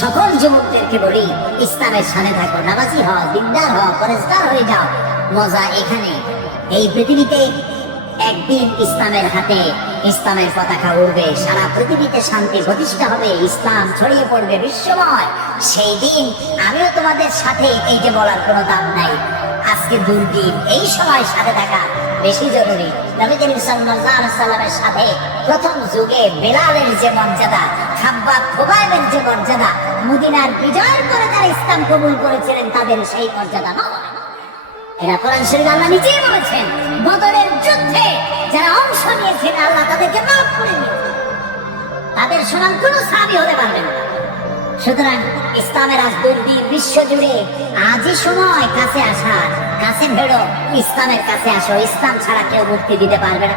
সকল যুবকদেরকে বলি ইসলামের সাথে থাকো, নামাজি হও, দিনদার হও পরিষ্কার হয়ে যাও। মজা এখানে। এই পৃথিবীতে একদিন ইসলামের হাতে ইসলামের পতাকা উড়বে, সারা পৃথিবীতে শান্তি প্রতিষ্ঠা হবে, ইসলাম ছড়িয়ে পড়বে বিশ্বময়। সেই দিন আমিও তোমাদের সাথে, এই যে বলার কোনো দাম নাই। আজকে দুর্দিন, এই সময় সাথে থাকা বেশি জরুরি। নবী করিম সাল্লামের সাথে প্রথম যুগে বেলালের যে মর্যাদা যে মর্যাদা, মদিনার ইসলাম কবুল করেছিলেন, তাদের সেই মর্যাদা এরা কোরআন শরীফ আল্লাহ নিজেই বলেছেন যুদ্ধে যারা অংশ নিয়েছেন, আল্লাহ তাদেরকে মাফ করে দিয়েছেন। তাদের সমান কোনো সাবি হতে পারবে না। সুতরাং ইসলামের আজ দুর্দিন বিশ্ব জুড়ে আজই সময় কাছে আসার, কাছে ভেড়ো ইসলামের কাছে আসো। ইসলাম ছাড়া কেউ মুক্তি দিতে পারবে না।